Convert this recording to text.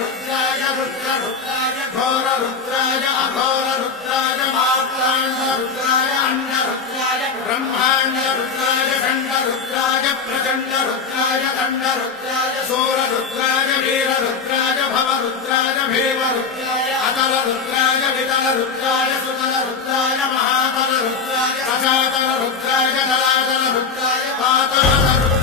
रुद्राय रुद्र रुद्राय घोर रुद्राय अघोर रुद्राय मार्ताण्ड रुद्राय अण्ड रुद्राय ब्रह्माण्ड रुद्राय खण्ड रुद्राय प्रचण्ड रुद्राय दण्ड रुद्राय सूर रुद्राय वीर रुद्राय भव रुद्राय भीम रुद्राय अतल रुद्राय वितल रुद्राय सुतल रुद्राय महातल रुद्राय रसातल रुद्राय दलातल रुद्राय पाताल